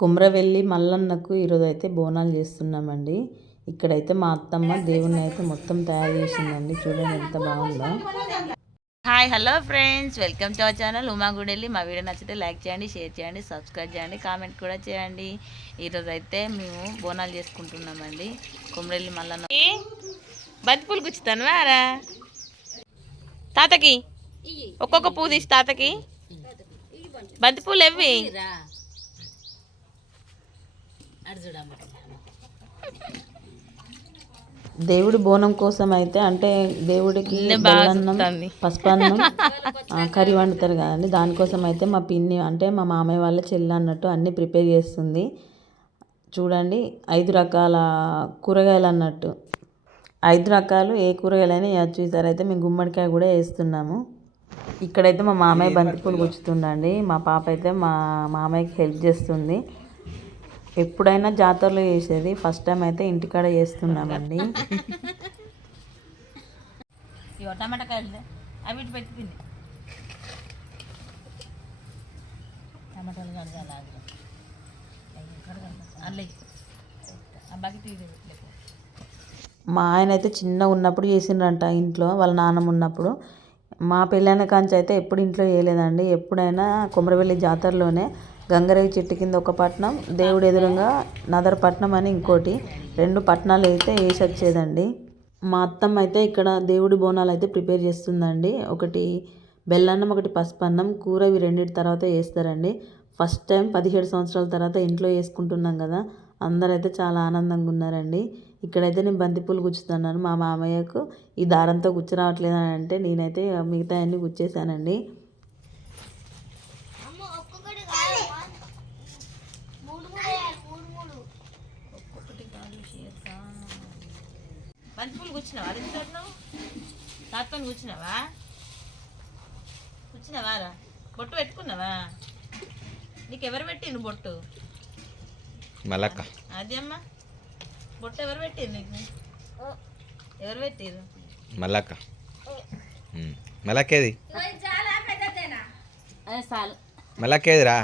కుమ్రవెల్లి మల్లన్నకు ఈరోజు అయితే బోనాలు చేస్తున్నామండి. ఇక్కడైతే మా అత్తమ్మ దేవుణ్ణి అయితే మొత్తం తయారు చేసిందండి. చూడండి ఎంత బాగుందో. Hi hello friends welcome to our channel Uma Gudelli మా వీడియో నచ్చితే లైక్ చేయండి షేర్ చేయండి సబ్స్క్రైబ్ చేయండి కామెంట్ కూడా చేయండి. ఈరోజు అయితే మేము బోనాలు చేసుకుంటున్నామండి. కుమ్రెల్లి మల్లన్న. బంతిపూలు గుచ్చుతాను వారా? తాతకి? ఒక్కొక్క తీసి తాతకి? బంతిపూలు ఎవి దేవుడి బోనం కోసం అయితే అంటే దేవుడికి బెల్లన్నం పసుపన్నం కర్రీ వండుతారు కదండి. దానికోసం అయితే మా పిన్ని అంటే మా మామయ్య వాళ్ళ చెల్లి అన్నట్టు అన్నీ ప్రిపేర్ చేస్తుంది. చూడండి ఐదు రకాల కూరగాయలు అన్నట్టు. ఐదు రకాలు ఏ కూరగాయలైనా వేయచ్చు ఈసారి అయితే మేము గుమ్మడికాయ కూడా వేస్తున్నాము. ఇక్కడైతే మా మామయ్య బంతిపూలు గుచ్చుతుండండి మా పాప అయితే మా మామయ్యకి హెల్ప్ చేస్తుంది. ఎప్పుడైనా జాతరలో చేసేది. ఫస్ట్ టైం అయితే ఇంటికాడ చేస్తున్నామండి. టమాటా కాయలు అవి ఇటు పెట్టి తిని. టమాటాలు కడగాలి అల్లే ఆ బకెట్ ఇది పెట్టలేకు. మా ఆయన అయితే చిన్న ఉన్నప్పుడు చేసిండ్రంట ఇంట్లో వాళ్ళ నాన్నమ్మ ఉన్నప్పుడు. మా పెళ్ళైన కాంచి అయితే ఎప్పుడు ఇంట్లో చేయలేదండి. ఎప్పుడైనా కొమరవెల్లి జాతరలోనే గంగరేవి చెట్టు కింద ఒక పట్నం దేవుడు ఎదురుగా నదర్ పట్నం అని ఇంకోటి. రెండు పట్నాలు అయితే వేసి వచ్చేదండి. మా అత్తమ్మ అయితే ఇక్కడ దేవుడి బోనాలు అయితే ప్రిపేర్ చేస్తుందండి. ఒకటి బెల్లన్నం ఒకటి పసుపు అన్నం కూర ఇవి రెండింటి తర్వాత వేస్తారండి. ఫస్ట్ టైం పదిహేడు సంవత్సరాల తర్వాత ఇంట్లో వేసుకుంటున్నాం కదా అందరైతే చాలా ఆనందంగా ఉన్నారండి. ఇక్కడైతే నేను బంతిపూలు గుచ్చుతున్నాను మా మామయ్యకు. ఈ దారంతో గుచ్చి రావట్లేదు అని అంటే నేనైతే మిగతా అన్ని గుచ్చేసానండి. బంతిపూలు కూర్చున్నావా? అది తింటున్నావు తాతతో కూర్చున్నావా? కూర్చున్నావా రా? బొట్టు పెట్టుకున్నావా? నీకు ఎవరు పెట్టిండు బొట్టు? మలక్క. అది అమ్మా. బొట్టు ఎవరు పెట్టిరు నీకు? ఎవరు పెట్టిరు మలక్క. మలక్కేది? చాలు మలక్కేది రా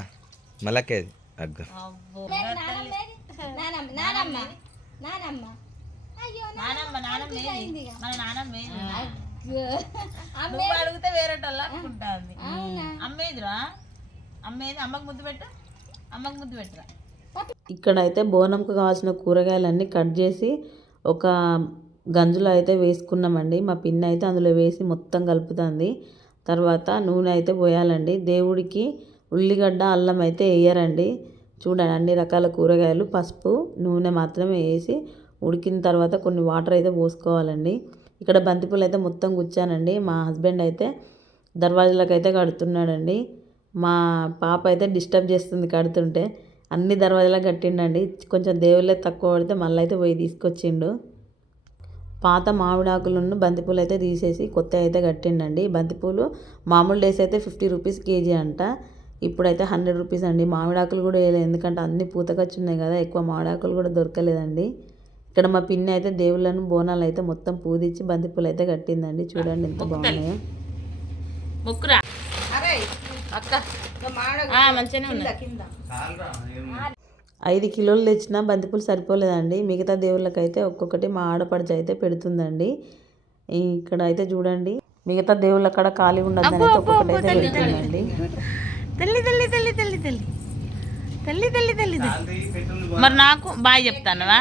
మలక్కేది. అగ్గ. అబ్బో. నానమ్మ. నానమ్మ ఏది? మన నానమ్మ ఏది? నువ్వు అడిగితే వేరేటోళ్ళు అనుకుంటాంది. అమ్మేదిరా అమ్మేది అమ్మకు ముద్దు పెట్టు. అమ్మకు ముద్దు పెట్టురా ఇక్కడైతే బోనంకు కావాల్సిన కూరగాయలన్నీ కట్ చేసి ఒక గంజులో అయితే వేసుకున్నామండి. మా పిన్ని అయితే అందులో వేసి మొత్తం కలుపుతుంది. తర్వాత నూనె అయితే పోయాలండి. దేవుడికి ఉల్లిగడ్డ అల్లం అయితే వేయరండి. చూడండి అన్ని రకాల కూరగాయలు పసుపు నూనె మాత్రమే వేసి ఉడికిన తర్వాత కొన్ని వాటర్ అయితే పోసుకోవాలండి. ఇక్కడ బంతిపూలు అయితే మొత్తం గుచ్చానండి. మా హస్బెండ్ అయితే దర్వాజులకు అయితే కడుతున్నాడండి. మా పాప అయితే డిస్టర్బ్ చేస్తుంది కడుతుంటే. అన్ని దర్వాజాలకు కట్టిండండి. కొంచెం దేవుళ్ళే తక్కువ పడితే మళ్ళీ అయితే పోయి తీసుకొచ్చిండు. పాత మామిడాకులను బంతిపూలు అయితే తీసేసి కొత్త అయితే కట్టిండండి. బంతిపూలు మామూలు డేస్ అయితే ఫిఫ్టీ రూపీస్ కేజీ అంట. ఇప్పుడైతే హండ్రెడ్ రూపీస్ అండి. మామిడాకులు కూడా వేయలేదు. ఎందుకంటే అన్ని పూతకొచ్చున్నాయి కదా. ఎక్కువ మామిడాకులు కూడా దొరకలేదండి. ఇక్కడ మా పిన్ని అయితే దేవుళ్ళను బోనాలు అయితే మొత్తం పూదిచ్చి బంతిపూలు అయితే కట్టిందండి. చూడండి ఎంత బాగున్నాయో. ముక్కురా. అక్క ఆ, మంచిగానే ఉన్నది ఐదు కిలోలు తెచ్చిన బంతిపూలు సరిపోలేదండి. మిగతా దేవుళ్ళకైతే ఒక్కొక్కటి మా ఆడపడుచు అయితే పెడుతుందండి. ఇక్కడ అయితే చూడండి. మిగతా దేవుళ్ళ కాడ ఖాళీ అయితే ఒక్కొక్కటి అయితే పెడుతుందండి. తల్లి తల్లి తల్లి తల్లి తల్లి. తల్లి తల్లి తల్లి తల్లి. మరి నాకు బాయ్ చెప్తానవా?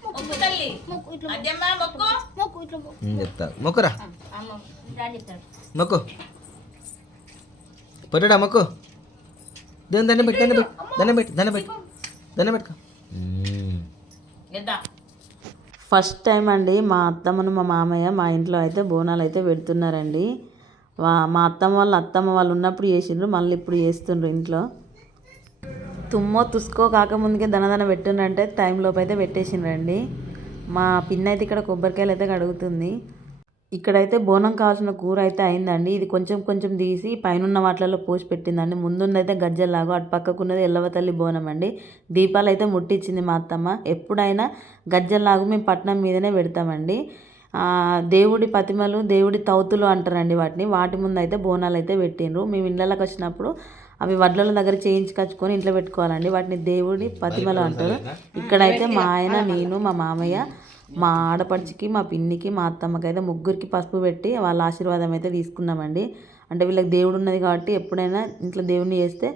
మొక్కు మొక్కు తల్లి అద్దెమ్మ మొక్కు? ఉమ్, చెప్తా. మొక్కురా. మొక్కు. పొట్టుడా మొక్కు. దేవుని దండం పెట్టి దండం పెట్టు. దండం పెట్టు దండం పెట్టు. దండం పెట్టుకో. ఫస్ట్ టైం అండి మా అత్తమ్మను మా మామయ్య మా ఇంట్లో అయితే బోనాలు అయితే పెడుతున్నారండి. మా అత్తమ్మ వాళ్ళ అత్తమ్మ వాళ్ళు ఉన్నప్పుడు చేసిండ్రు మళ్ళీ ఇప్పుడు చేస్తుండ్రు ఇంట్లో. తుమ్మో తుసుకో కాకముందుకే దనదన పెట్టిండ్రంటే టైంలోపు అయితే పెట్టేసిండ్రండి. మా పిన్న అయితే ఇక్కడ కొబ్బరికాయలు అయితే కడుగుతుంది. ఇక్కడైతే బోనం కావాల్సిన కూర అయితే అయిందండి. ఇది కొంచెం కొంచెం తీసి పైనున్న వాటిలలో పోసి పెట్టిందండి. ముందున్నదైతే గజ్జల్లాగా అటు పక్కకున్నది ఎల్లవ తల్లి బోనం అండి. దీపాలు అయితే ముట్టించింది మా అత్తమ్మ. ఎప్పుడైనా గజ్జల్లాగు మేము పట్నం మీదనే పెడతామండి. దేవుడి ప్రతిమలు దేవుడి తౌతులు అంటారండి వాటిని. వాటి ముందు అయితే బోనాలు అయితే పెట్టిండ్రు. మేము ఇళ్ళకి వచ్చినప్పుడు అవి వడ్ల దగ్గర చేయించుకొచ్చుకొని ఇంట్లో పెట్టుకోవాలండి. వాటిని దేవుడి పతిమలు అంటారు. ఇక్కడైతే మా ఆయన నేను మా మామయ్య మా ఆడపడిచికి మా పిన్నికి మా అత్తమ్మకి అయితే ముగ్గురికి పసుపు పెట్టి వాళ్ళ ఆశీర్వాదం అయితే తీసుకున్నామండి. అంటే వీళ్ళకి దేవుడు ఉన్నది కాబట్టి ఎప్పుడైనా ఇంట్లో దేవుడిని చేస్తే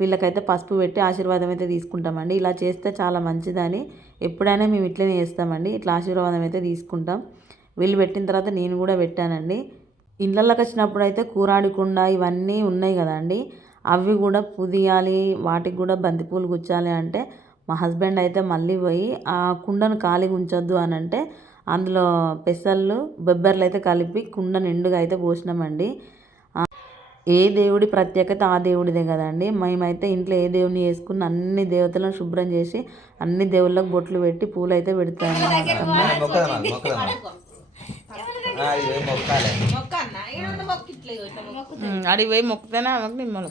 వీళ్ళకైతే పసుపు పెట్టి ఆశీర్వాదం అయితే తీసుకుంటామండి. ఇలా చేస్తే చాలా మంచిదని ఎప్పుడైనా మేము ఇట్లనే చేస్తామండి. ఇట్లా ఆశీర్వాదం అయితే తీసుకుంటాం. వీళ్ళు పెట్టిన తర్వాత నేను కూడా పెట్టానండి. ఇళ్ళకి వచ్చినప్పుడు అయితే కూరాడికుండ ఇవన్నీ ఉన్నాయి కదండి. అవి కూడా పుదియాలి వాటికి కూడా బంతిపూలు గుచ్చాలి అంటే మా హస్బెండ్ అయితే మళ్ళీ పోయి ఆ కుండను ఖాళీగా ఉంచొద్దు అని అంటే అందులో పెసళ్ళు బొబ్బర్లు అయితే కలిపి కుండ నిండుగా అయితే పోసినామండి. ఏ దేవుడి ప్రత్యేకత ఆ దేవుడిదే కదండి. మేమైతే ఇంట్లో ఏ దేవుడిని చేసుకున్న అన్ని దేవతలను శుభ్రం చేసి అన్ని దేవుళ్ళకి బొట్లు పెట్టి పూలు అయితే పెడతాము అడిగి పోయి మొక్కుతానే? ఆమెకు నిమ్మలు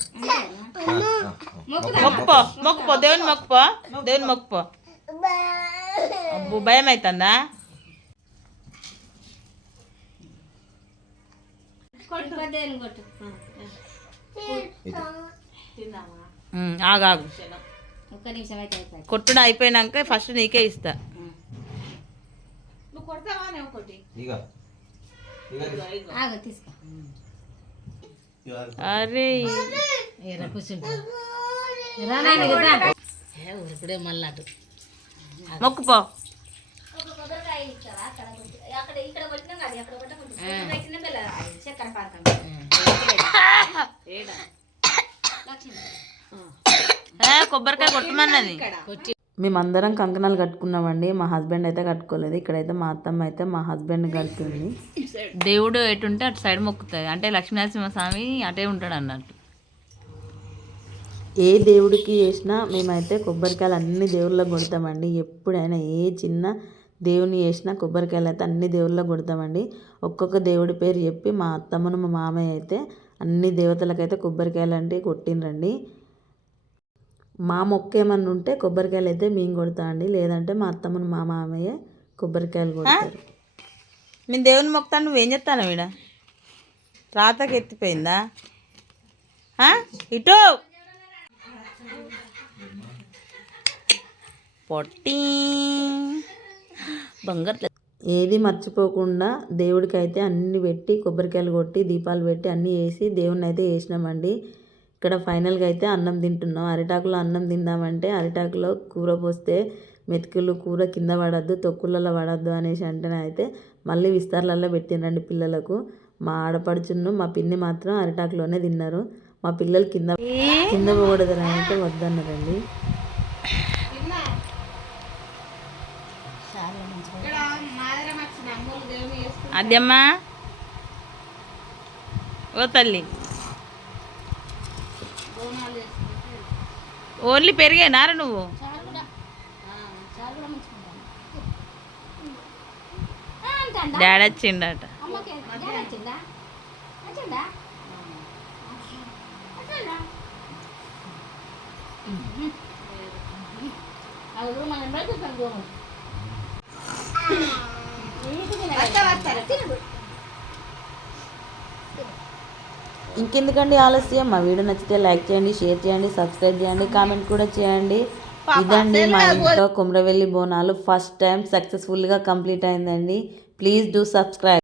మొక్కుపో మొక్కుపో దేవుని మొక్కుపో దేవుని మొక్కుపో. అబ్బో భయం అవుతుందా ఉమ్, ఆగు ఆగు. ఒక్క నిమిషం అయితే అయిపోయింది. కొట్టుడు అయిపోయినాక ఫస్ట్ నీకే ఇస్తా. ఆగు తీసుకో ఇగో. అరే. కూర్చుంటా. మళ్ళీ అటు. మొక్కుపో. కొబ్బరికాయ కొట్టమన్నది. మేమందరం కంకణాలు కట్టుకున్నామండి. మా హస్బెండ్ అయితే కట్టుకోలేదు. ఇక్కడైతే మా అత్తమ్మ అయితే మా హస్బెండ్ కడుతుంది. దేవుడు ఎటుంటే అటు సైడ్ మొక్కుతుంది. అంటే లక్ష్మీనరసింహ స్వామి అటే ఉంటాడు అన్నట్టు. ఏ దేవుడికి చేసినా మేమైతే కొబ్బరికాయలు అన్ని దేవుళ్ళకి కొడతామండి. ఎప్పుడైనా ఏ చిన్న దేవుని చేసినా కొబ్బరికాయలు అయితే అన్ని దేవుళ్ళకి కొడతామండి. ఒక్కొక్క దేవుడి పేరు చెప్పి మా అత్తమ్మను మా మామయ్య అయితే అన్ని దేవతలకైతే కొబ్బరికాయలు అంటే కొట్టిండ్రండి. మా మొక్క ఏమన్నా ఉంటే కొబ్బరికాయలు అయితే మేము కొడతామండి లేదంటే మా అత్తమ్మను మా మామయ్య కొబ్బరికాయలు కొడతారు. నేను దేవుని మొక్కుతాను నువ్వేం చెప్తాను వీడ? రాతకి ఎత్తిపోయిందా? ఇటు! పొట్టి! బంగారు ఏది మర్చిపోకుండా దేవుడికి అయితే అన్ని పెట్టి కొబ్బరికాయలు కొట్టి దీపాలు పెట్టి అన్నీ వేసి దేవుణ్ణి అయితే వేసినామండి. ఇక్కడ ఫైనల్గా అయితే అన్నం తింటున్నాం. అరిటాకులో అన్నం తిందామంటే అరిటాకులో కూర పోస్తే మెతుకులు కూర కింద పడద్దు తొక్కులలో పడద్దు అనేసి అంటేనే అయితే మళ్ళీ విస్తారాలలో పెట్టినండి పిల్లలకు. మా ఆడపడుచును మా పిన్ని మాత్రం అరిటాకులోనే తిన్నారు. మా పిల్లలు కింద కింద పోకూడదని అయితే వద్దన్నారండి. అద్దమ్మా. ఓ తల్లి. ఓన్లీ పెరిగానారా నువ్వు? డాడీ వచ్చిండట. అమ్మకి ఇంకెందుకండి ఆలస్యం? మా వీడియో నచ్చితే లైక్ చేయండి షేర్ చేయండి సబ్స్క్రైబ్ చేయండి కామెంట్ కూడా చేయండి. ఇదండి మా ఇంట్లో కుమ్రవెల్లి బోనాలు. ఫస్ట్ టైం సక్సెస్ఫుల్గా కంప్లీట్ అయిందండి. Please do subscribe.